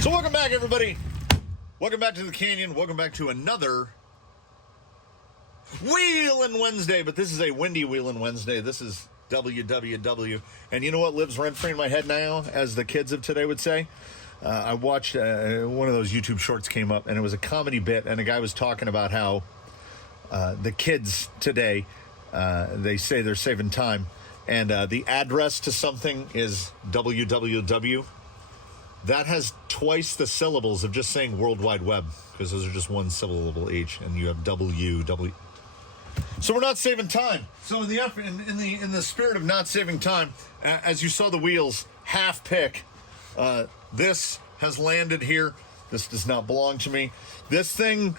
So welcome back, everybody. Welcome back to the Canyon. Welcome back to another Wheelin Wednesday. But this is a windy Wheelin Wednesday. This is WWW. And you know what lives rent-free in my head now, as the kids of today would say? I watched one of those YouTube shorts came up, and it was a comedy bit, and a guy was talking about how the kids today, they say they're saving time, and the address to something is www. That has twice the syllables of just saying World Wide Web, because those are just one syllable each, and you have W. So we're not saving time. So in the spirit of not saving time, as you saw the wheels half pick, this has landed here. This does not belong to me. This thing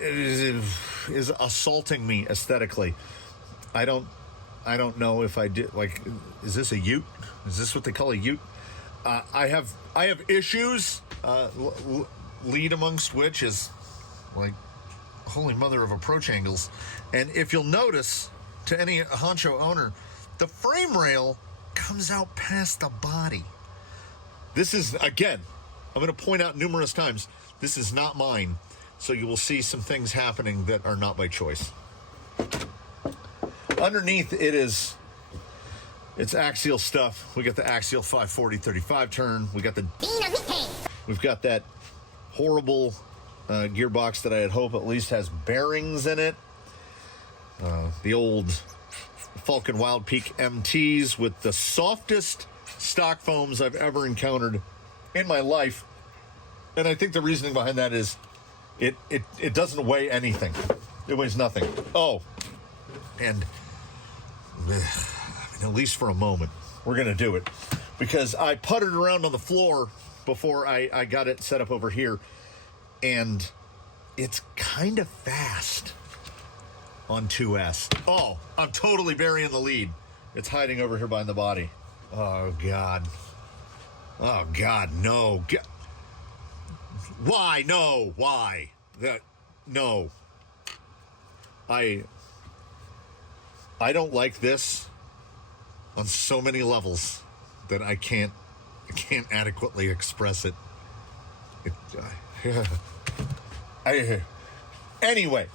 is assaulting me aesthetically. I don't know if I did. Like, is this a ute? Is this what they call a ute? I have issues. Lead amongst which is like holy mother of approach angles. And if you'll notice, to any Honcho owner, the frame rail comes out past the body. This is, again, I'm going to point out numerous times, this is not mine. So you will see some things happening that are not by choice. Underneath it's Axial stuff. We got the Axial 540/35 turn. We've got that horrible gearbox that I had hoped at least has bearings in it. The old Falcon Wild Peak MTs with the softest stock foams I've ever encountered in my life. And I think the reasoning behind that is it doesn't weigh anything. It weighs nothing. Oh, and at least for a moment, we're going to do it. Because I puttered around on the floor before I got it set up over here. And it's kind of fast on 2S. Oh, I'm totally burying the lead. It's hiding over here behind the body. Oh, God. Oh, God, no. Why? No. Why? No. I don't like this on so many levels that I can't adequately express it. Anyway,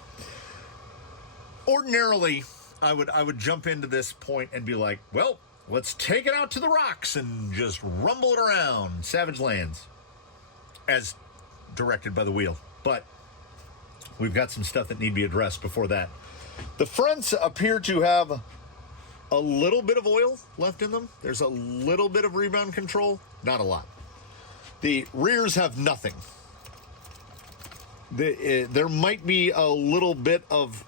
ordinarily I would jump into this point and be like, well, let's take it out to the rocks and just rumble it around Savage Lands, as directed by the wheel. But we've got some stuff that need to be addressed before that. The fronts appear to have a little bit of oil left in them. There's a little bit of rebound control, not a lot. The rears have nothing. There might be a little bit of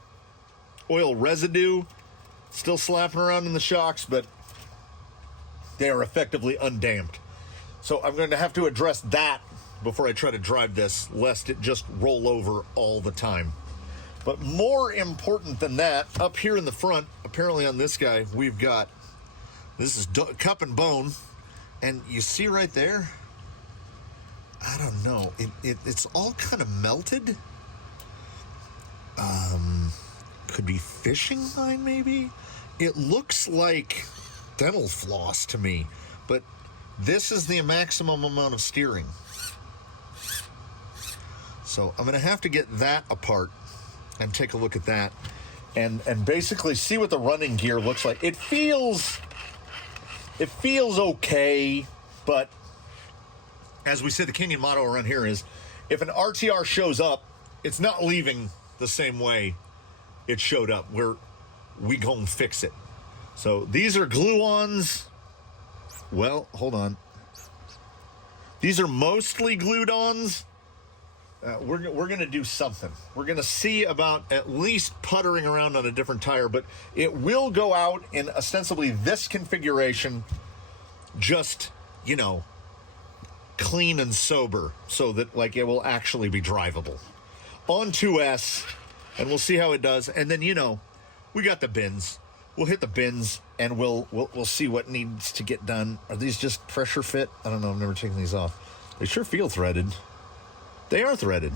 oil residue still slapping around in the shocks, but they are effectively undamped. So I'm going to have to address that before I try to drive this, lest it just roll over all the time. But more important than that, up here in the front, apparently on this guy, we've got, this is cup and bone, and you see right there, I don't know, it's all kind of melted. Could be fishing line, maybe? It looks like dental floss to me, but this is the maximum amount of steering. So I'm going to have to get that apart and take a look at that and basically see what the running gear looks like. It feels okay, but as we said, the Canyon motto around here is, if an RTR shows up, it's not leaving the same way it showed up. We gonna fix it. So these are glue-ons. Well, hold on. These are mostly glued-ons. We're going to do something. We're going to see about at least puttering around on a different tire, but it will go out in ostensibly this configuration, just, clean and sober, so that, like, it will actually be drivable. On 2S, and we'll see how it does. And then, we got the bins. We'll hit the bins, and we'll see what needs to get done. Are these just pressure fit? I don't know. I've never taken these off. They sure feel threaded. They are threaded.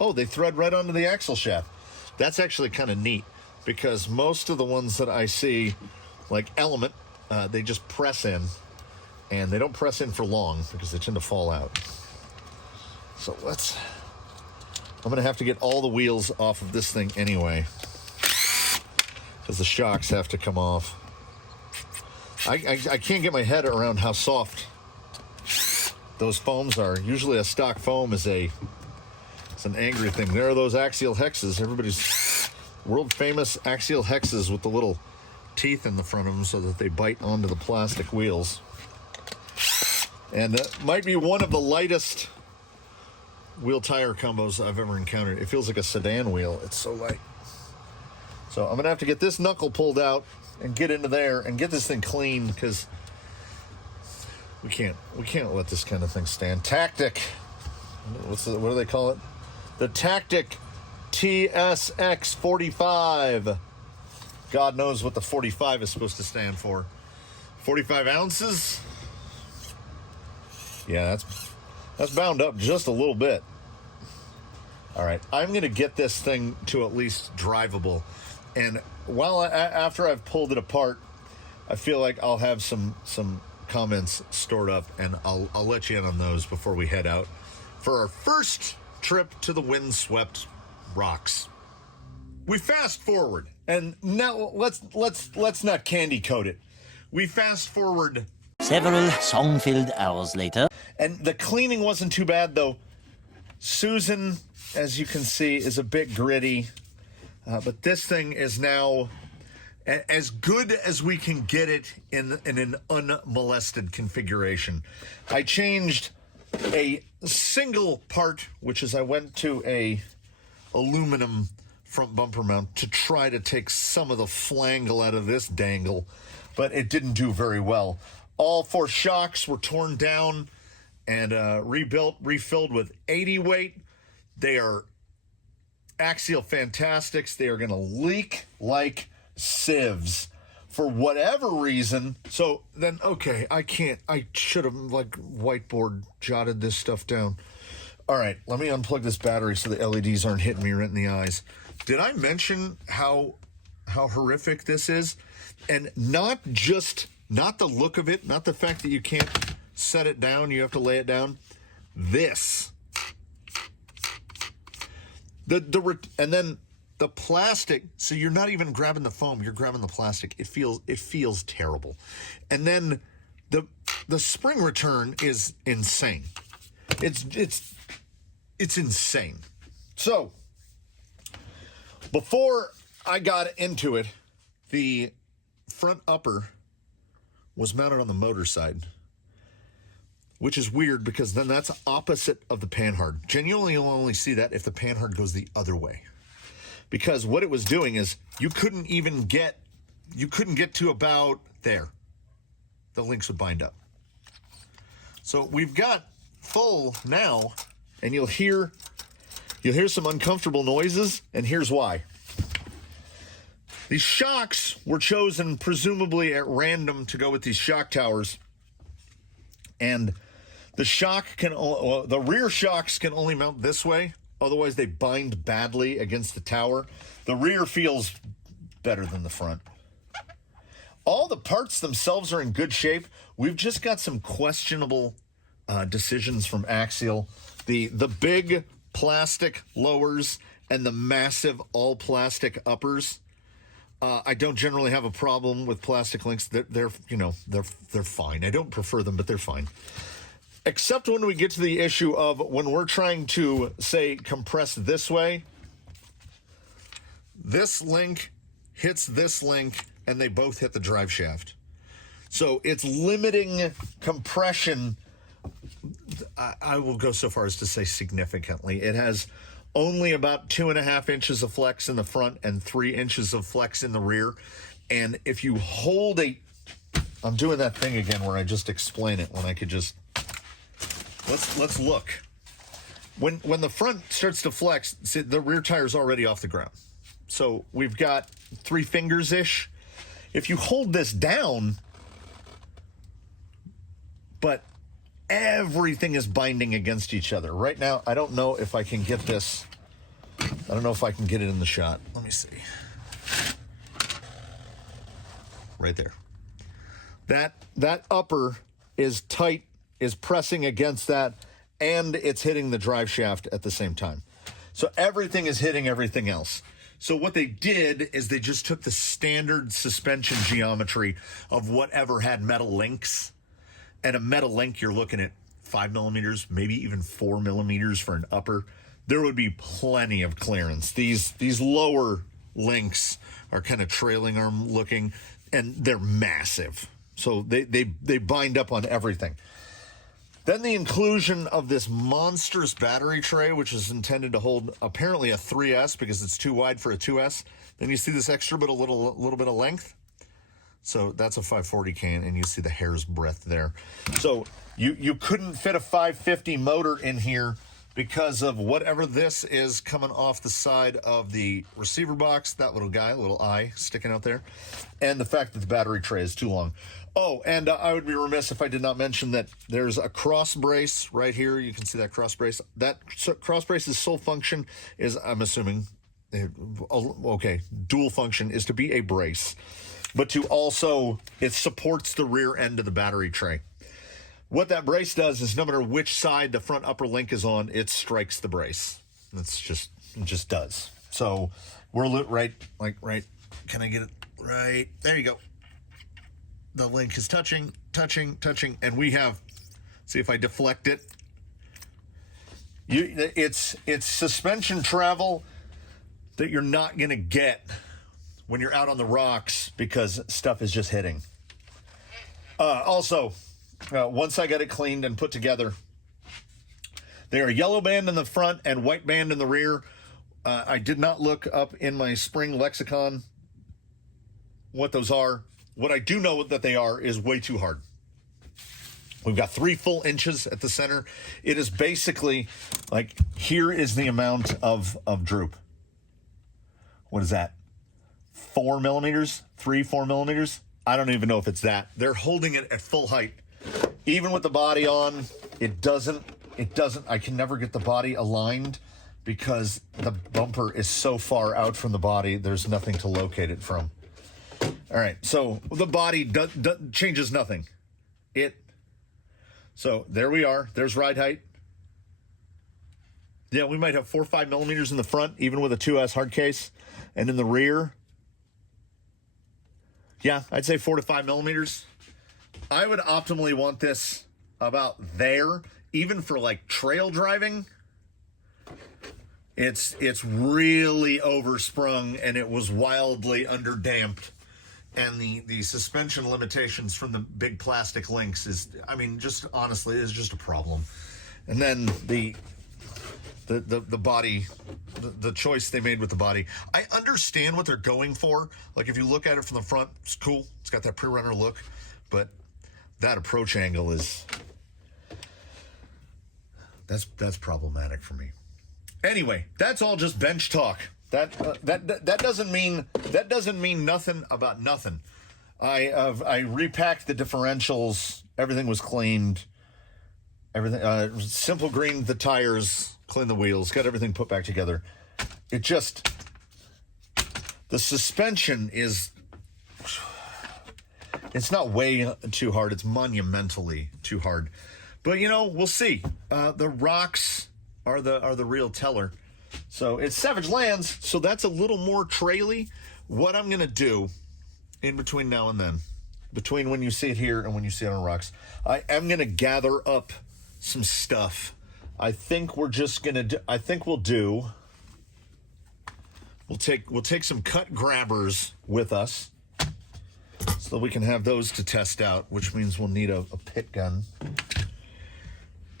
Oh, they thread right onto the axle shaft. That's actually kind of neat, because most of the ones that I see, like Element, they just press in. and they don't press in for long because they tend to fall out. So I'm gonna have to get all the wheels off of this thing anyway, because the shocks have to come off. I can't get my head around how soft those foams are. Usually a stock foam is it's an angry thing. There are those Axial hexes. Everybody's world famous Axial hexes with the little teeth in the front of them so that they bite onto the plastic wheels. And that might be one of the lightest wheel tire combos I've ever encountered. It feels like a sedan wheel. It's so light. So I'm gonna have to get this knuckle pulled out and get into there and get this thing clean, because we can't let this kind of thing stand. Tactic. What do they call it? The Tactic TSX 45. God knows what the 45 is supposed to stand for. 45 ounces? Yeah, that's bound up just a little bit. All right, I'm going to get this thing to at least drivable. And after I've pulled it apart, I feel like I'll have some comments stored up, and I'll let you in on those before we head out for our first trip to the windswept rocks. We fast forward, and now let's not candy coat it. We fast forward several song-filled hours later, and the cleaning wasn't too bad, though. Susan, as you can see, is a bit gritty, but this thing is now as good as we can get it in an unmolested configuration. I changed a single part, which is I went to a aluminum front bumper mount to try to take some of the flangle out of this dangle, but it didn't do very well. All 4 shocks were torn down and refilled with 80 weight. They are Axial Fantastics. They are going to leak like sieves for whatever reason. So then, okay, I should have whiteboard jotted this stuff down. All right, let me unplug this battery so the LEDs aren't hitting me right in the eyes. Did I mention how horrific this is? And not the look of it, not the fact that you can't set it down, you have to lay it down. This. And then the plastic, so you're not even grabbing the foam, you're grabbing the plastic. It feels terrible. And then the spring return is insane. It's insane. So before I got into it, the front upper was mounted on the motor side, which is weird because then that's opposite of the panhard. Genuinely, you'll only see that if the panhard goes the other way. Because what it was doing is you couldn't get to about there. The links would bind up. So we've got full now, and you'll hear some uncomfortable noises, and here's why. These shocks were chosen presumably at random to go with these shock towers, and the rear shocks can only mount this way. Otherwise, they bind badly against the tower. The rear feels better than the front. All the parts themselves are in good shape. We've just got some questionable decisions from Axial. The big plastic lowers and the massive all plastic uppers. I don't generally have a problem with plastic links. They're fine. I don't prefer them, but they're fine. Except when we get to the issue of when we're trying to, say, compress this way, this link hits this link, and they both hit the drive shaft. So it's limiting compression. I will go so far as to say significantly. It has only about 2.5 inches of flex in the front and 3 inches of flex in the rear. And if you hold I'm doing that thing again where I just explain it when I could just... Let's look. When the front starts to flex, see, the rear tire's already off the ground. So we've got 3 fingers-ish. If you hold this down, but everything is binding against each other. Right now, I don't know if I can get this. I don't know if I can get it in the shot. Let me see. Right there. That upper is tight, is pressing against that, and it's hitting the drive shaft at the same time. So everything is hitting everything else. So what they did is they just took the standard suspension geometry of whatever had metal links. And a metal link, you're looking at 5 millimeters, maybe even 4 millimeters for an upper. There would be plenty of clearance. These lower links are kind of trailing arm looking, and they're massive. So they bind up on everything. Then the inclusion of this monstrous battery tray, which is intended to hold apparently a 3S because it's too wide for a 2S. Then you see this extra bit, a little bit of length. So that's a 540 can, and you see the hair's breadth there. So you couldn't fit a 550 motor in here because of whatever this is coming off the side of the receiver box, that little guy, little eye sticking out there, and the fact that the battery tray is too long. Oh, and I would be remiss if I did not mention that there's a cross brace right here. You can see that cross brace. That cross brace's sole function is, I'm assuming, okay, dual function is to be a brace, but to also, it supports the rear end of the battery tray. What that brace does is no matter which side the front upper link is on, it strikes the brace. It just does. So we're right, can I get it right? There you go. The link is touching, and we have, see if I deflect it. It's suspension travel that you're not going to get when you're out on the rocks because stuff is just hitting. Also, once I got it cleaned and put together, they are yellow band in the front and white band in the rear. I did not look up in my spring lexicon what those are. What I do know that they are is way too hard. We've got 3 full inches at the center. It is basically like, here is the amount of droop. What is that? 4 millimeters? 4 millimeters? I don't even know if it's that. They're holding it at full height. Even with the body on, it doesn't, I can never get the body aligned because the bumper is so far out from the body, there's nothing to locate it from. All right, so the body changes nothing. So there we are. There's ride height. Yeah, we might have 4 or 5 millimeters in the front, even with a 2S hard case. And in the rear, yeah, I'd say 4 to 5 millimeters. I would optimally want this about there, even for like trail driving. It's really oversprung, and it was wildly underdamped. And the suspension limitations from the big plastic links is, I mean, just honestly, is just a problem. And then the body, the choice they made with the body, I understand what they're going for. Like, if you look at it from the front, it's cool. It's got that pre-runner look, but that approach angle is, that's problematic for me. Anyway, that's all just bench talk. That doesn't mean nothing about nothing. I repacked the differentials. Everything was cleaned. Everything simple greened the tires, cleaned the wheels, got everything put back together. It just, the suspension is, it's not way too hard. It's monumentally too hard. But we'll see. The rocks are the real teller. So it's Savage Lands, so that's a little more traily. What I'm going to do in between now and then, between when you see it here and when you see it on rocks, I am going to gather up some stuff. I think we're just going to we'll take some cut grabbers with us so that we can have those to test out, which means we'll need a pit gun.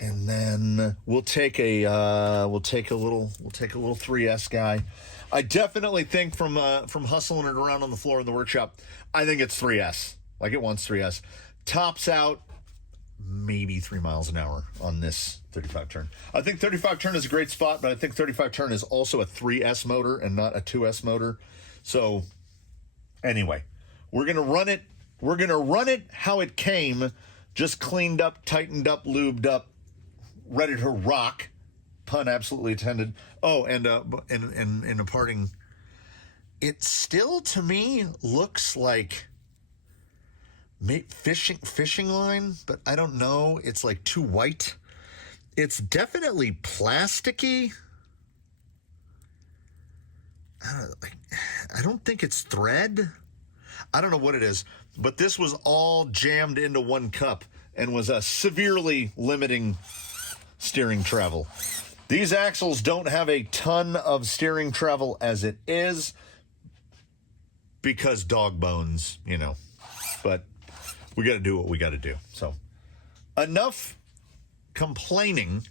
And then we'll take a little 3S guy. I definitely think from hustling it around on the floor in the workshop, I think it's 3S. Like, it wants 3S. Tops out maybe 3 miles an hour on this 35 turn. I think 35 turn is a great spot, but I think 35 turn is also a 3S motor and not a 2S motor. So anyway, we're gonna run it. We're gonna run it how it came, just cleaned up, tightened up, lubed up, ready to rock, pun absolutely intended. Oh, and in a parting, it still to me looks like fishing line, but I don't know. It's like too white. It's definitely plasticky. I don't think it's thread. I don't know what it is, but this was all jammed into one cup and was severely limiting steering travel. These axles don't have a ton of steering travel as it is because dog bones, you know, but we got to do what we got to do. So enough complaining.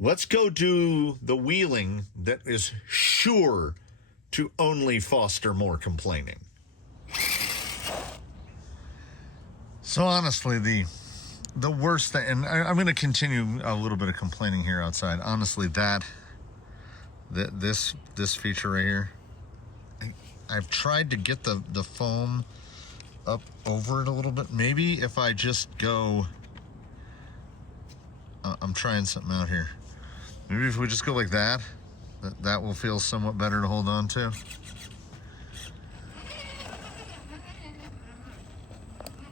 Let's go do the wheeling that is sure to only foster more complaining. So honestly, the worst thing, and I'm going to continue a little bit of complaining here outside. Honestly, this feature right here, I've tried to get the foam up over it a little bit. Maybe if I just go, I'm trying something out here. Maybe if we just go like that will feel somewhat better to hold on to.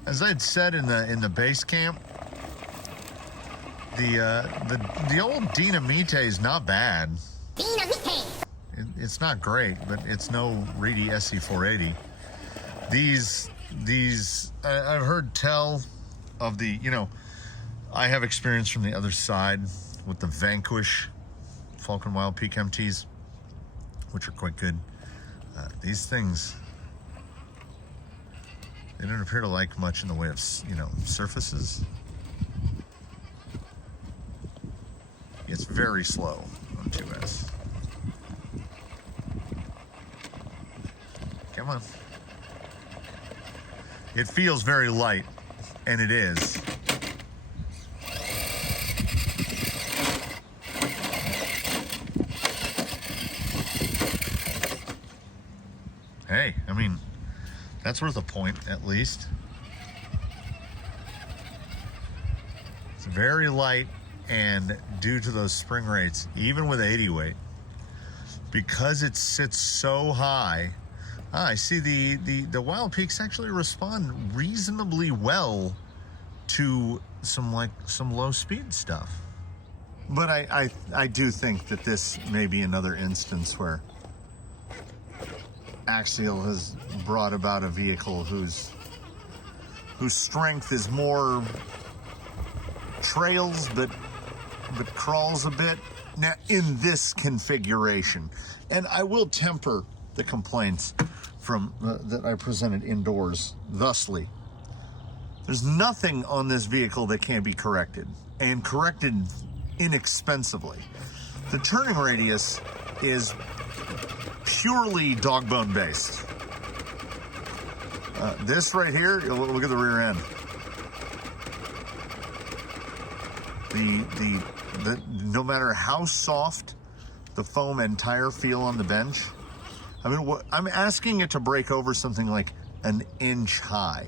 As I'd said in the base camp, the old Dynamite is not bad. It's not great, but it's no Reedy SC480. These I've heard tell of the, you know, I have experience from the other side with the Vanquish Falcon Wild Peak MTs, which are quite good. These things, they don't appear to like much in the way of, you know, surfaces. It's very slow on 2S. Come on. It feels very light, and it is. Hey, I mean, that's worth a point, at least. It's very light, and due to those spring rates, even with 80 weight, because it sits so high, I see the Wild Peaks actually respond reasonably well to some low speed stuff. But I do think that this may be another instance where Axial has brought about a vehicle whose strength is more trails but crawls a bit now in this configuration. And I will temper the complaints from that I presented indoors thusly. There's nothing on this vehicle that can't be corrected, and corrected inexpensively. The turning radius is purely dog bone based. This right here, look at the rear end. The no matter how soft the foam and tire feel on the bench, I mean, I'm asking it to break over something like an inch high,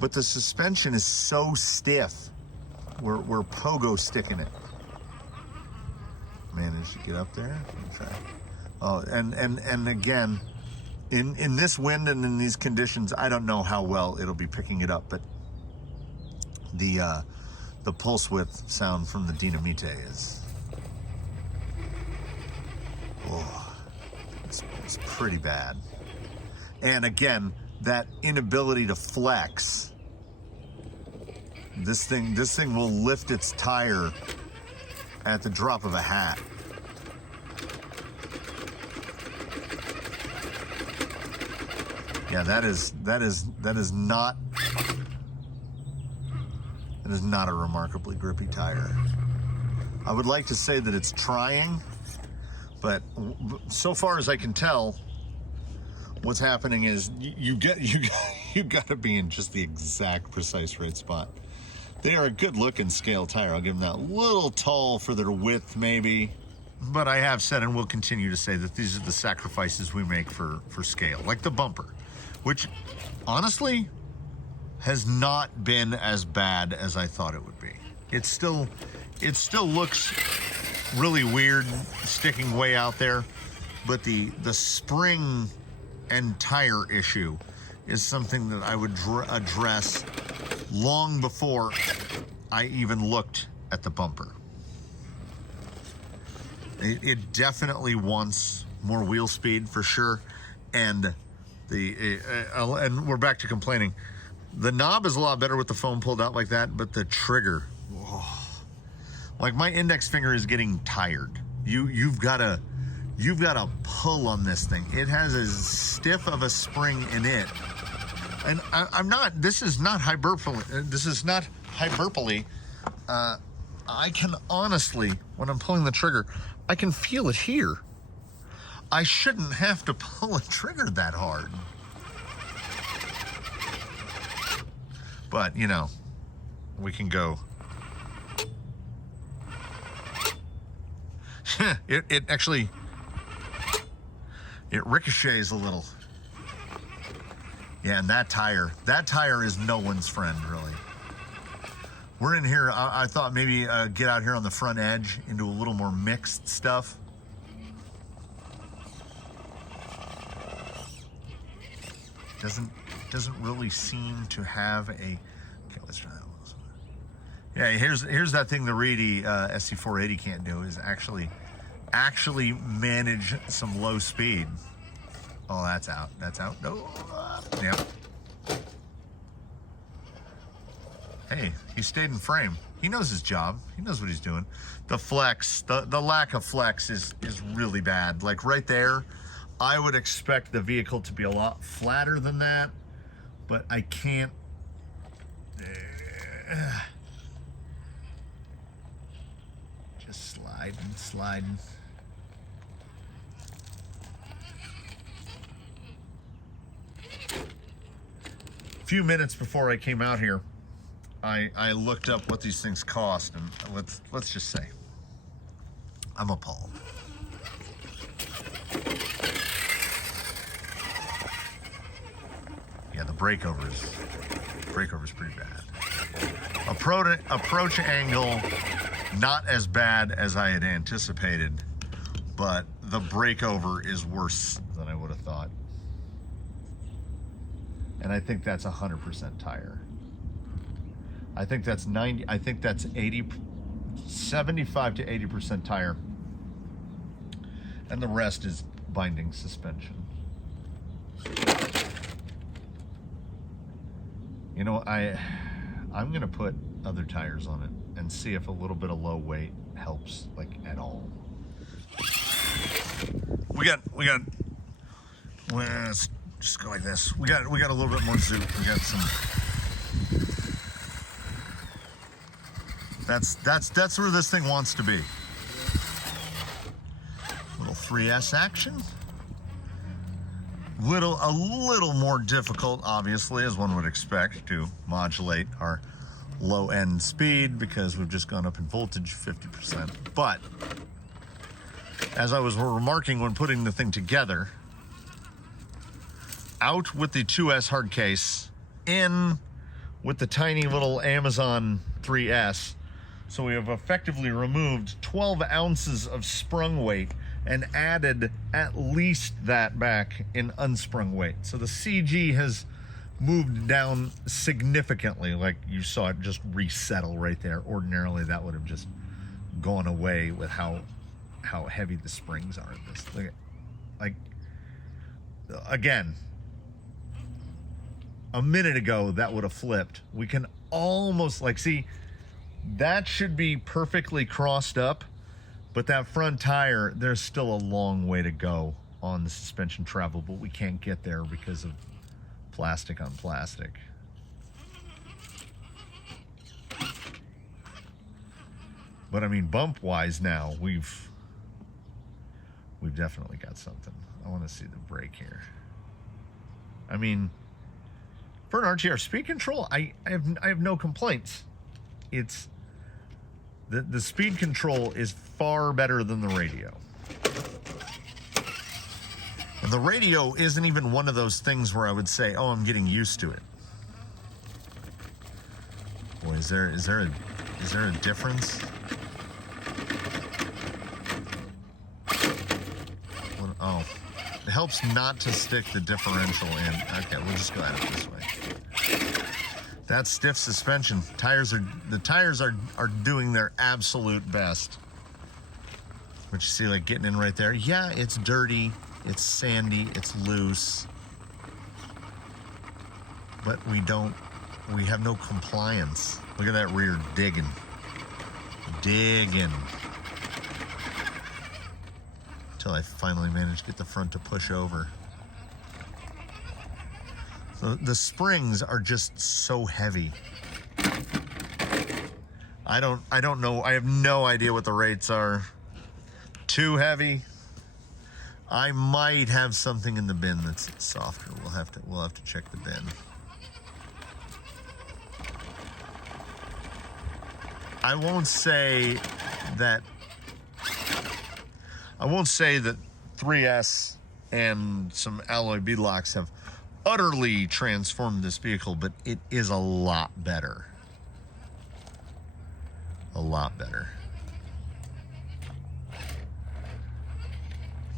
but the suspension is so stiff. We're pogo sticking it. Managed to get up there. Try. Oh, and again, in this wind and in these conditions, I don't know how well it'll be picking it up, but the pulse width sound from the Dynamite is, it's pretty bad. And again, that inability to flex. This thing will lift its tire at the drop of a hat. Yeah, that is not a remarkably grippy tire. I would like to say that it's trying, but so far as I can tell, what's happening is you got to be in just the exact precise right spot. They are a good looking scale tire. I'll give them that. A little tall for their width maybe, but I have said and will continue to say that these are the sacrifices we make for scale, like the bumper, which honestly has not been as bad as I thought it would be. It still looks really weird sticking way out there, but the spring and tire issue is something that I would address long before I even looked at the bumper. It definitely wants more wheel speed for sure, and and we're back to complaining. The knob is a lot better with the foam pulled out like that, but the trigger, like my index finger is getting tired. You've got to pull on this thing. It has as stiff of a spring in it, and I'm not. This is not hyperbole. This is not hyperbole. I can honestly, when I'm pulling the trigger, I can feel it here. I shouldn't have to pull a trigger that hard. But, you know, we can go. it actually, it ricochets a little. Yeah, and that tire is no one's friend, really. We're in here, I thought maybe get out here on the front edge into a little more mixed stuff. Doesn't really seem to have a, okay, let's try that one. Yeah, here's that thing the Reedy SC480 can't do, is actually manage some low speed. Oh, that's out. No, yeah. Hey, he stayed in frame. He knows his job. He knows what he's doing. The flex, the lack of flex is really bad. Like right there, I would expect the vehicle to be a lot flatter than that, but I can't. Just sliding. A few minutes before I came out here, I looked up what these things cost, and let's just say I'm appalled. Yeah, the breakover's pretty bad. Approach angle, not as bad as I had anticipated, but the breakover is worse than I would have thought. And I think that's 100% tire. I think that's 75 to 80% tire. And the rest is binding suspension. You know, I'm gonna put other tires on it and see if a little bit of low weight helps, like, at all. Let's just go like this. We got a little bit more zoot. We got some. That's where this thing wants to be. Little 3S action. A little more difficult, obviously, as one would expect, to modulate our low end speed because we've just gone up in voltage 50%. But as I was remarking when putting the thing together, out with the 2S hard case, in with the tiny little Amazon 3S. So we have effectively removed 12 ounces of sprung weight and added at least that back in unsprung weight. So the CG has moved down significantly, like you saw it just resettle right there. Ordinarily that would have just gone away with how heavy the springs are in this. Like again, a minute ago that would have flipped. We can almost, like, see, that should be perfectly crossed up, but that front tire, there's still a long way to go on the suspension travel, but we can't get there because of plastic on plastic. But I mean, bump wise now, we've definitely got something. I want to see the brake here. I mean, for an RTR speed control, I have no complaints. It's the speed control is far better than the radio. And the radio isn't even one of those things where I would say, oh, I'm getting used to it. Boy, is there a difference? Oh, helps not to stick the differential in. Okay, we'll just go at it this way. That's stiff suspension. The tires are doing their absolute best. But you see, like, getting in right there. Yeah, it's dirty, it's sandy, it's loose. But we have no compliance. Look at that rear digging. Until I finally managed to get the front to push over. So the springs are just so heavy. I don't know. I have no idea what the rates are. Too heavy. I might have something in the bin that's softer. We'll have to check the bin. I won't say that 3S and some alloy beadlocks have utterly transformed this vehicle, but it is a lot better. A lot better.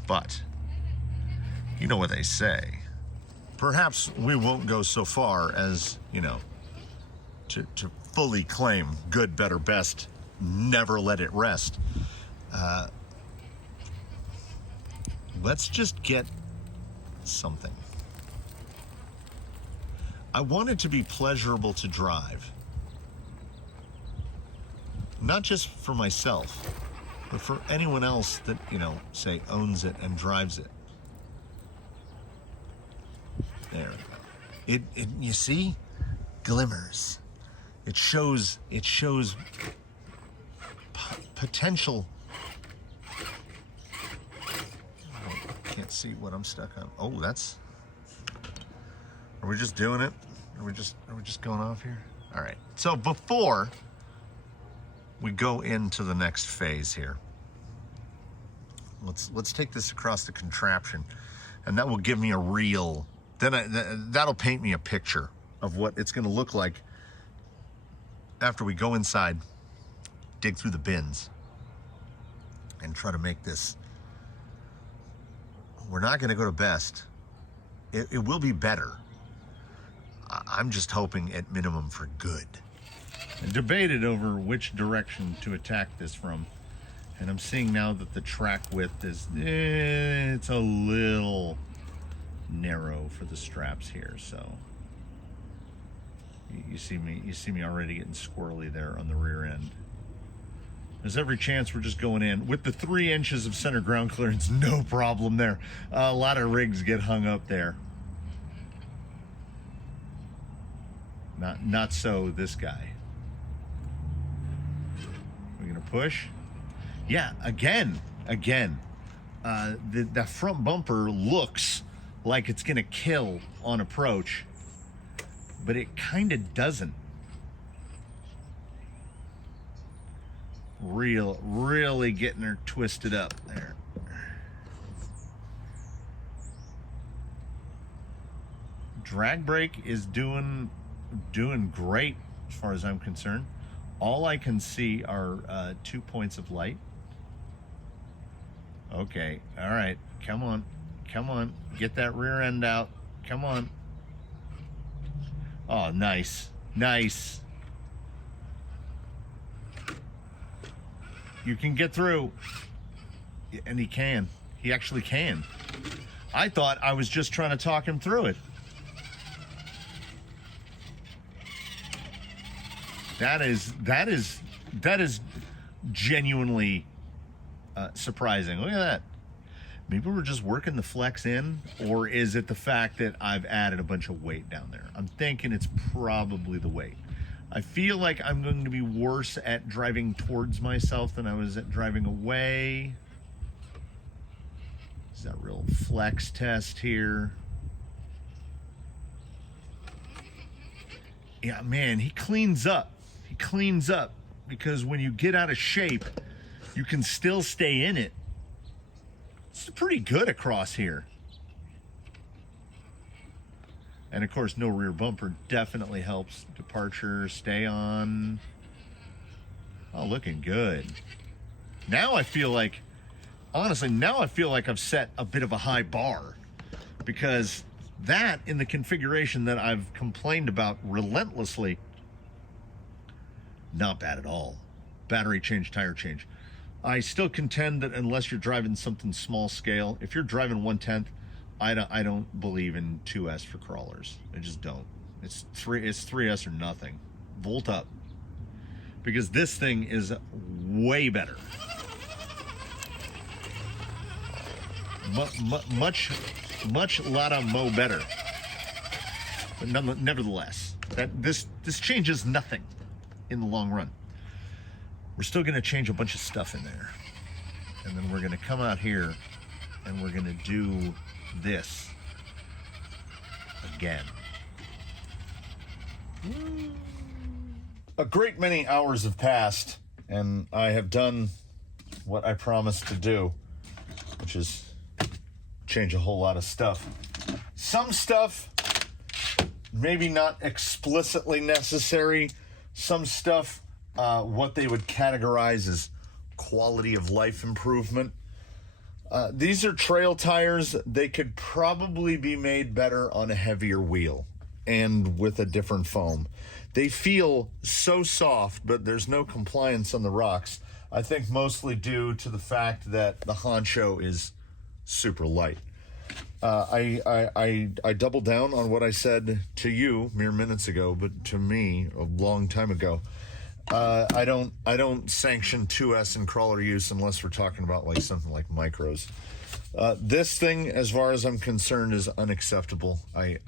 But you know what they say. Perhaps we won't go so far as, to fully claim good, better, best, never let it rest. Let's just get something. I want it to be pleasurable to drive. Not just for myself, but for anyone else that, say owns it and drives it. There we go. You see? Glimmers. It shows potential. Can't see what I'm stuck on. Oh, are we just doing it? Are we just going off here? All right. So before we go into the next phase here, let's take this across the contraption, and that will give me a real. That'll paint me a picture of what it's going to look like after we go inside, dig through the bins, and try to make this. We're not going to go to best. It will be better. I'm just hoping at minimum for good. I debated over which direction to attack this from, and I'm seeing now that the track width is it's a little narrow for the straps here. So you see me already getting squirrely there on the rear end. There's every chance we're just going in with the 3 inches of center ground clearance. No problem there. A lot of rigs get hung up there. Not so this guy. We're gonna push. Yeah, again. The front bumper looks like it's gonna kill on approach, but it kind of doesn't. Really getting her twisted up there. Drag brake is doing great as far as I'm concerned. All I can see are 2 points of light. Okay, all right, come on, get that rear end out, come on. Oh, nice. You can get through. And he actually can. I thought I was just trying to talk him through it. That is genuinely surprising. Look at that. Maybe we're just working the flex in, or is it the fact that I've added a bunch of weight down there? I'm thinking it's probably the weight. I feel like I'm going to be worse at driving towards myself than I was at driving away. Is that real flex test here? Yeah, man, he cleans up. Because when you get out of shape, you can still stay in it. It's pretty good across here. And of course, no rear bumper definitely helps. Departure, stay on. Oh, looking good. Now I feel like, honestly, I've set a bit of a high bar because that, in the configuration that I've complained about relentlessly, not bad at all. Battery change, tire change. I still contend that unless you're driving something small scale, if you're driving 1/10, I don't believe in 2S for crawlers. I just don't. It's 3S or nothing. Volt up. Because this thing is way better. Much lotta mo better. But nevertheless, this changes nothing in the long run. We're still going to change a bunch of stuff in there. And then we're going to come out here and we're going to do this again. A great many hours have passed, and I have done what I promised to do, which is change a whole lot of stuff. Some stuff, maybe not explicitly necessary. Some stuff, what they would categorize as quality of life improvement. These are trail tires. They could probably be made better on a heavier wheel and with a different foam. They feel so soft, but there's no compliance on the rocks. I think mostly due to the fact that the Honcho is super light. I doubled down on what I said to you mere minutes ago, but to me a long time ago. I don't sanction 2S and crawler use unless we're talking about like something like micros. This thing, as far as I'm concerned, is unacceptable. I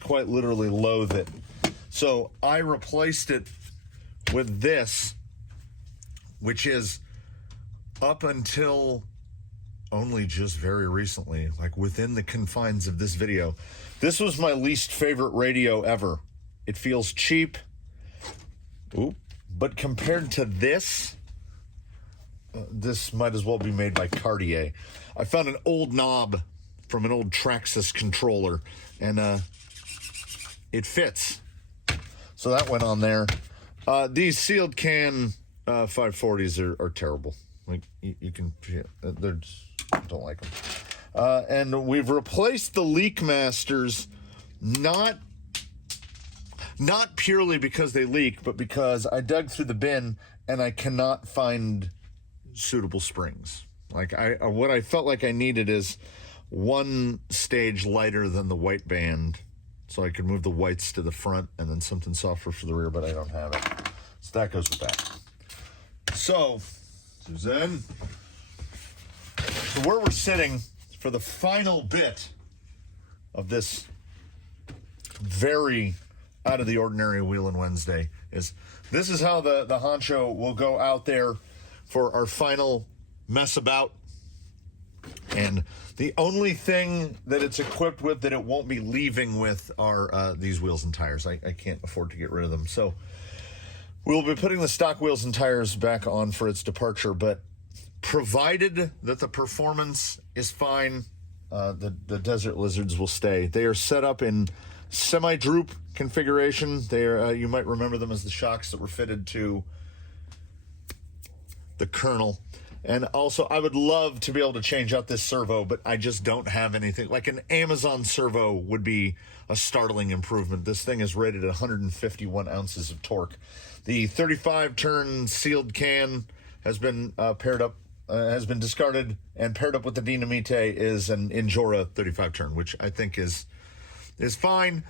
quite literally loathe it. So I replaced it with this, which is up until only just very recently, like within the confines of this video, this was my least favorite radio ever. It feels cheap. Ooh, but compared to this, this might as well be made by Cartier. I found an old knob from an old Traxxas controller, and it fits. So that went on there. These sealed can 540s are terrible. Like you can, they're just, I don't like them. And we've replaced the Leak Masters, not purely because they leak, but because I dug through the bin and I cannot find suitable springs. Like what I felt like I needed is one stage lighter than the white band, so I could move the whites to the front and then something softer for the rear, but I don't have it. So that goes with that. So, Suzanne, so where we're sitting for the final bit of this very out of the ordinary Wheelin Wednesday is this is how the Honcho will go out there for our final mess about. And the only thing that it's equipped with that it won't be leaving with are these wheels and tires. I can't afford to get rid of them. So we'll be putting the stock wheels and tires back on for its departure, but provided that the performance is fine, the Desert Lizards will stay. They are set up in semi-droop configuration. They are, you might remember them as the shocks that were fitted to the Colonel. And also, I would love to be able to change out this servo, but I just don't have anything. Like an Amazon servo would be a startling improvement. This thing is rated at 151 ounces of torque. The 35-turn sealed can has been has been discarded, and paired up with the Dinamite is an Injora 35-turn, which I think is fine.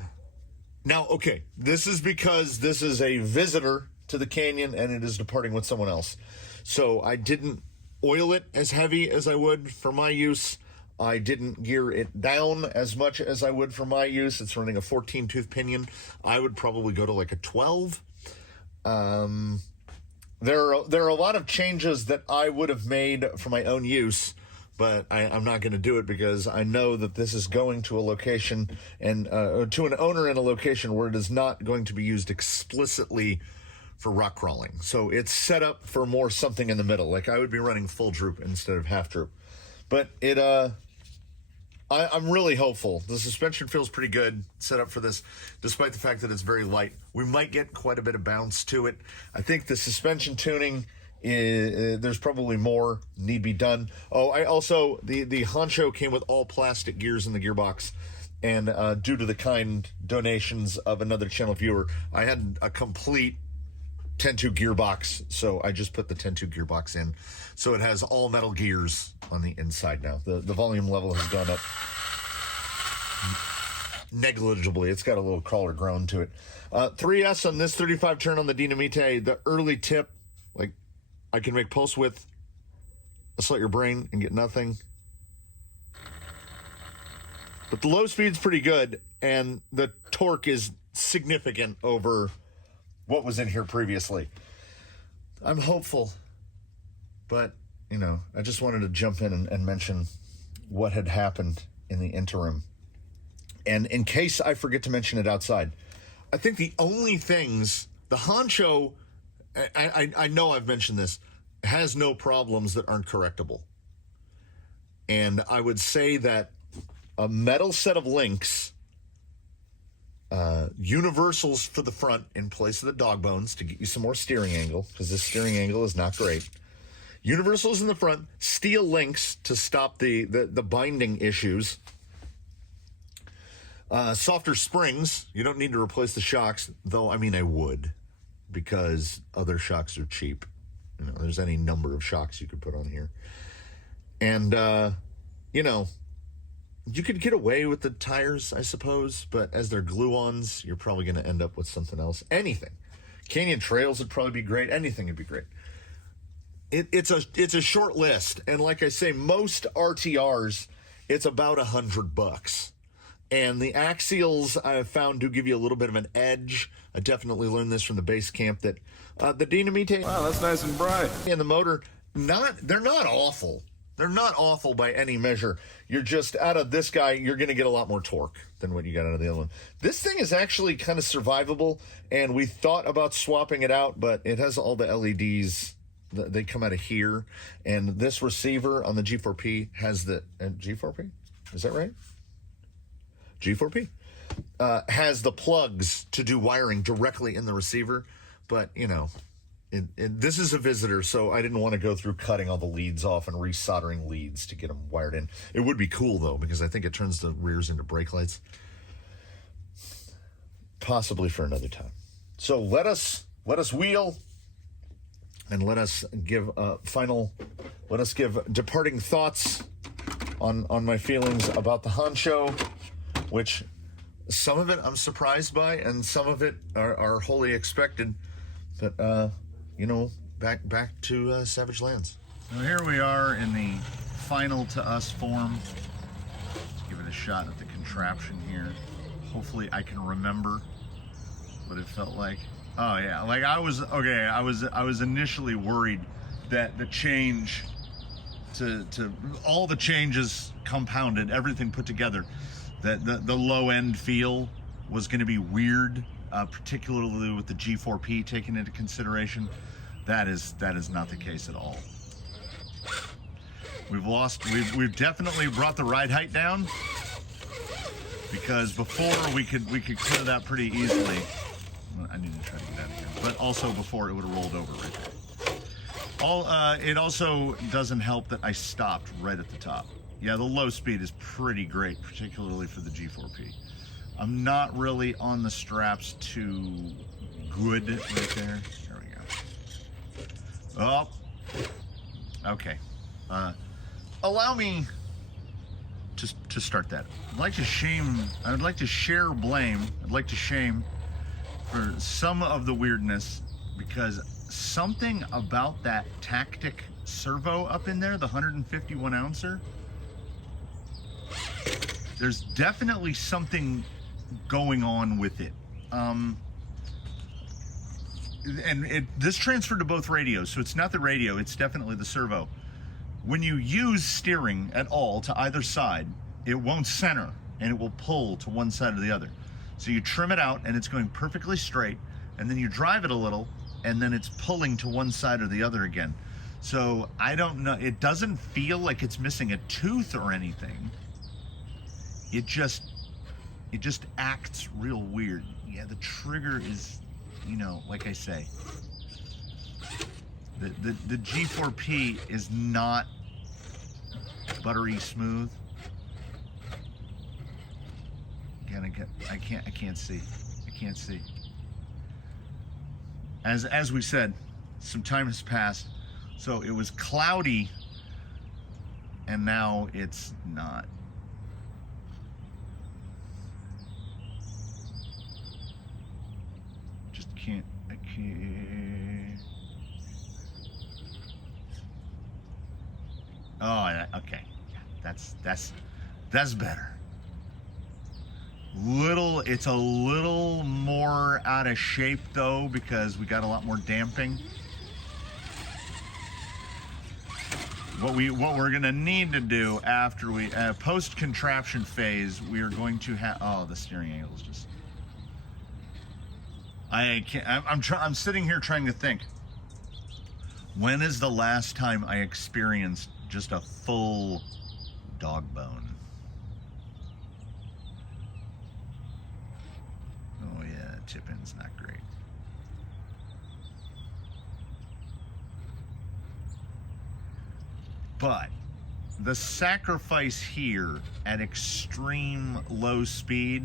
Now, okay, this is because this is a visitor to the canyon and it is departing with someone else. So I didn't oil it as heavy as I would for my use. I didn't gear it down as much as I would for my use. It's running a 14-tooth pinion. I would probably go to like a 12. There are a lot of changes that I would have made for my own use, but I'm not going to do it because I know that this is going to a location and to an owner in a location where it is not going to be used explicitly for rock crawling. So it's set up for more something in the middle. Like I would be running full droop instead of half droop. But it, I'm really hopeful. The suspension feels pretty good set up for this, despite the fact that it's very light. We might get quite a bit of bounce to it. I think the suspension tuning there's probably more need be done. Oh, I also, the Honcho came with all plastic gears in the gearbox. And due to the kind donations of another channel viewer, I had a complete 10-2 gearbox. So I just put the 10-2 gearbox in. So it has all metal gears on the inside now. The volume level has gone up negligibly. It's got a little crawler groan to it. 3S on this 35 turn on the Dynamite. The early tip, like, I can make pulse width, assault your brain, and get nothing. But the low speed's pretty good, and the torque is significant over what was in here previously. I'm hopeful, but, you know, I just wanted to jump in and mention what had happened in the interim. And in case I forget to mention it outside, I think the only things, the Honcho, I know I've mentioned this, has no problems that aren't correctable. And I would say that a metal set of links, universals for the front in place of the dog bones to get you some more steering angle, because this steering angle is not great. Universals in the front, steel links to stop the binding issues. Softer springs. You don't need to replace the shocks, though, I mean, I would, because other shocks are cheap. You know, there's any number of shocks you could put on here. And, you know, you could get away with the tires, I suppose, but as they're glue-ons, you're probably going to end up with something else. Anything. Canyon trails would probably be great. Anything would be great. It's a short list, and like I say, most RTRs, it's about $100. And the Axials I have found do give you a little bit of an edge. I definitely learned this from the base camp that the Dynamite, wow, that's nice and bright, and the motor, they're not awful. They're not awful by any measure. You're just, out of this guy, you're going to get a lot more torque than what you got out of the other one. This thing is actually kind of survivable, and we thought about swapping it out, but it has all the LEDs. They come out of here, and this receiver on the G4P has the G4P? Is that right? G4P has the plugs to do wiring directly in the receiver, but, you know, this is a visitor, so I didn't want to go through cutting all the leads off and resoldering leads to get them wired in. It would be cool, though, because I think it turns the rears into brake lights. Possibly for another time. So let us wheel, and let us give departing thoughts on my feelings about the Honcho, which some of it I'm surprised by, and some of it are wholly expected. But, you know, back to Savage Lands. So here we are in the final to us form. Let's give it a shot at the contraption here. Hopefully I can remember what it felt like. Oh yeah, like I was initially worried that the change to all the changes compounded, everything put together, that the low end feel was going to be weird, particularly with the G4P taken into consideration. That is not the case at all. We've definitely brought the ride height down, because before we could clear that pretty easily. I need to try to get out of here. But also before, it would have rolled over right there. It also doesn't help that I stopped right at the top. Yeah, the low speed is pretty great, particularly for the G4P. I'm not really on the straps too good right there. There we go. Oh, okay. Allow me to start that. I'd like to share blame. I'd like to shame for some of the weirdness, because something about that Tactic servo up in there, the 151 ouncer, there's definitely something going on with it. This transferred to both radios, so it's not the radio, it's definitely the servo. When you use steering at all to either side, it won't center, and it will pull to one side or the other. So you trim it out, and it's going perfectly straight, and then you drive it a little, and then it's pulling to one side or the other again. So I don't know, it doesn't feel like it's missing a tooth or anything. It just acts real weird. Yeah, the trigger is, you know, like I say, The G4P is not buttery smooth. Again, I can't see. I can't see. As we said, some time has passed. So it was cloudy, and now it's not. Just can't. I can't. Oh, okay. That's better. It's a little more out of shape though, because we got a lot more damping. What we're gonna need to do after we post contraption phase, we are going to have. Oh, the steering angle is just. I can't. I'm sitting here trying to think. When is the last time I experienced just a full dog bone? Oh yeah, tip-in's not great. But the sacrifice here at extreme low speed,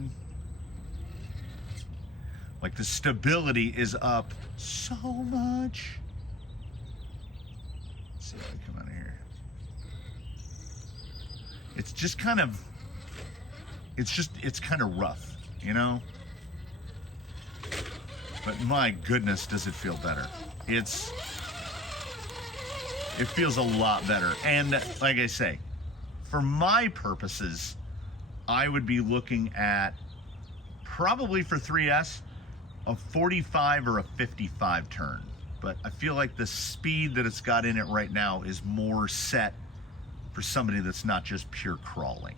like the stability is up so much. Let's see if I come out of here. It's just kind of, it's kind of rough, you know? But my goodness, does it feel better. It feels a lot better. And like I say, for my purposes, I would be looking at, probably for 3S, a 45 or a 55 turn. But I feel like the speed that it's got in it right now is more set for somebody that's not just pure crawling.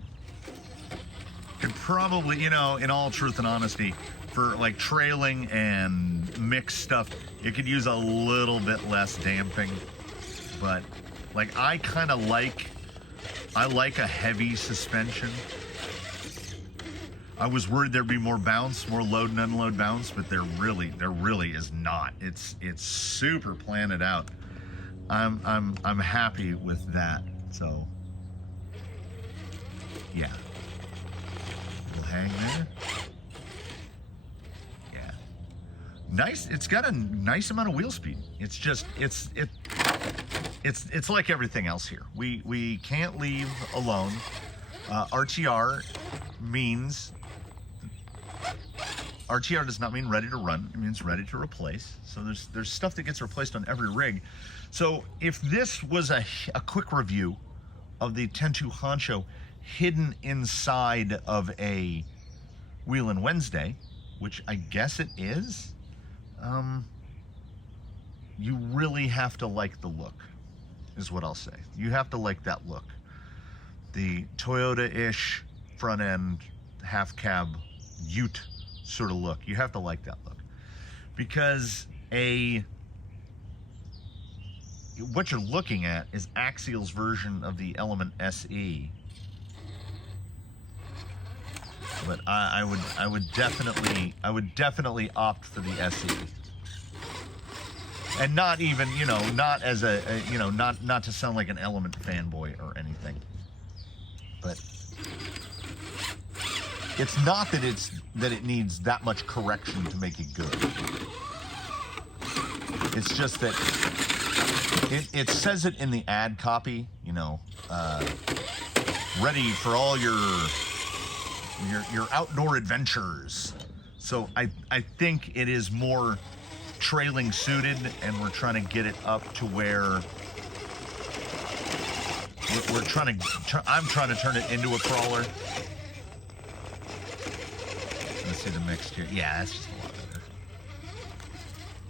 Could probably, you know, in all truth and honesty, for like trailing and mixed stuff, it could use a little bit less damping. But like I like a heavy suspension. I was worried there'd be more bounce, more load and unload bounce, but there really is not. It's super planted out. I'm happy with that. So yeah, we'll hang there. Yeah, nice. It's got a nice amount of wheel speed. It's just it's like everything else here. We can't leave alone. RTR does not mean ready to run. It means ready to replace. So there's stuff that gets replaced on every rig. So if this was a quick review of the 10.2 Honcho hidden inside of a Wheelin Wednesday, which I guess it is, you really have to like the look, is what I'll say. You have to like that look. The Toyota-ish front end, half cab, ute sort of look. You have to like that look. Because what you're looking at is Axial's version of the Element SE. But I would definitely opt for the SE. And not even, you know, not as not to sound like an Element fanboy or anything. But it's not that it needs that much correction to make it good. It's just that it says it in the ad copy, you know, ready for all your outdoor adventures. So I think it is more trailing suited, and we're trying to get it up to where I'm trying to turn it into a crawler. Let's see the mixed here. Yeah, that's just a lot better.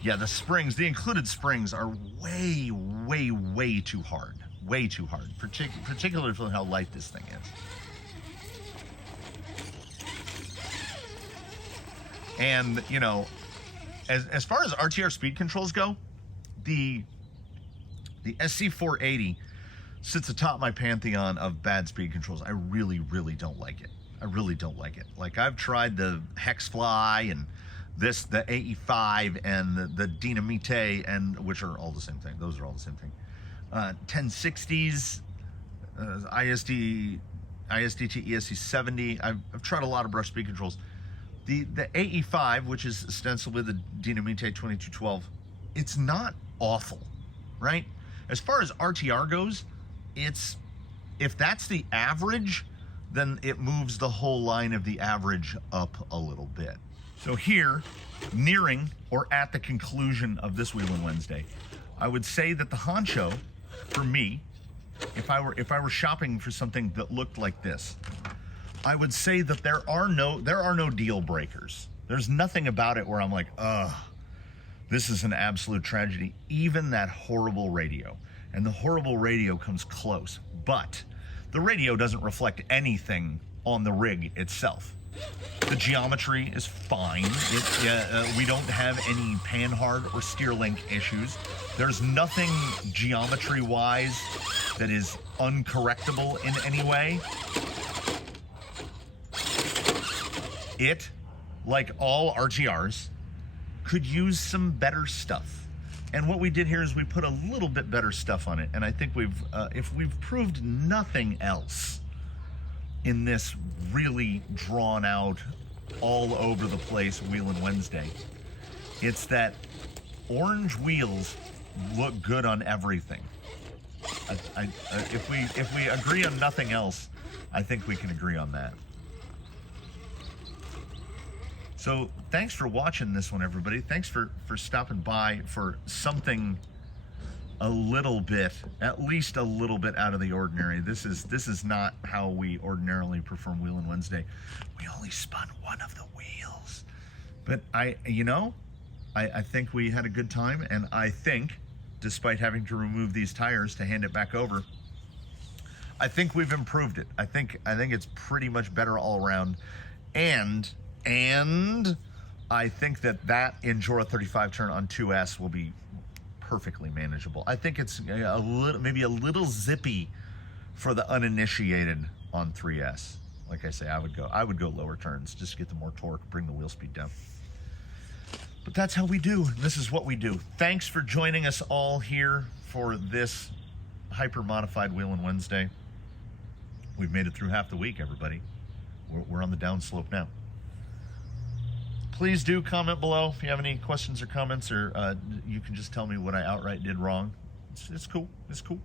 Yeah, the included springs are way too hard. Way too hard, particularly for how light this thing is. And, you know, as far as RTR speed controls go, the SC480 sits atop my pantheon of bad speed controls. I really don't like it. I really don't like it. Like, I've tried the Hex Fly and This, the AE5 and the Dynamite, and which are all the same thing. Those are all the same thing. 1060s, ISDT ESC70. I've tried a lot of brush speed controls. The AE5, which is ostensibly the Dynamite 2212, it's not awful, right? As far as RTR goes, if that's the average, then it moves the whole line of the average up a little bit. So here, nearing or at the conclusion of this Wheelin Wednesday, I would say that the Honcho, for me, if I were shopping for something that looked like this, I would say that there are no deal breakers. There's nothing about it where I'm like, ugh, this is an absolute tragedy. Even that horrible radio, and the horrible radio comes close, but the radio doesn't reflect anything on the rig itself. The geometry is fine. We don't have any panhard or steer link issues. There's nothing geometry-wise that is uncorrectable in any way. It, like all RTRs, could use some better stuff. And what we did here is we put a little bit better stuff on it. And I think if we've proved nothing else in this really drawn out, all over the place Wheelin Wednesday, it's that orange wheels look good on everything. If we agree on nothing else, I think we can agree on that. So thanks for watching this one, everybody. Thanks for stopping by for something a little bit, at least a little bit out of the ordinary. This is not how we ordinarily perform Wheelin Wednesday. We only spun one of the wheels. But I think we had a good time, and I think, despite having to remove these tires to hand it back over, I think we've improved it. I think it's pretty much better all around. And I think that Injora 35 turn on 2S will be perfectly manageable. I think it's maybe a little zippy for the uninitiated on 3S. Like I say, I would go lower turns, just get the more torque, bring the wheel speed down. But that's how we do. This is what we do. Thanks for joining us all here for this hyper modified Wheelin Wednesday. We've made it through half the week, everybody. We're on the downslope now. Please do comment below if you have any questions or comments, or you can just tell me what I outright did wrong. It's cool. It's cool.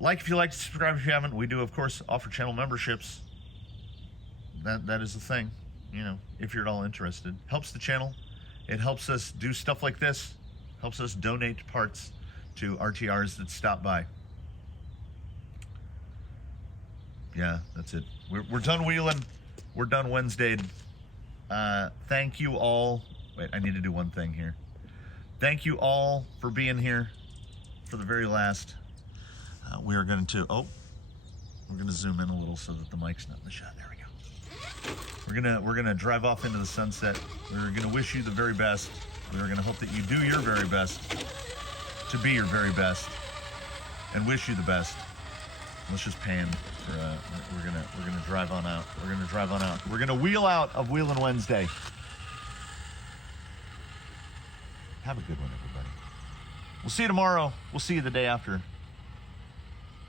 Like if you like, subscribe if you haven't. We do, of course, offer channel memberships. That is the thing, if you're at all interested. Helps the channel. It helps us do stuff like this. Helps us donate parts to RTRs that stop by. Yeah, that's it. We're done wheeling. We're done Wednesday. Thank you all. Wait, I need to do one thing here. Thank you all for being here for the very last. We are going to, we're going to zoom in a little so that the mic's not in the shot. There we go. We're gonna drive off into the sunset. We're going to wish you the very best. We're going to hope that you do your very best to be your very best, and wish you the best. Let's just pan for we're gonna drive on out. We're gonna drive on out. We're gonna wheel out of Wheelin Wednesday. Have a good one, everybody. We'll see you tomorrow. We'll see you the day after.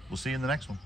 We'll see you in the next one.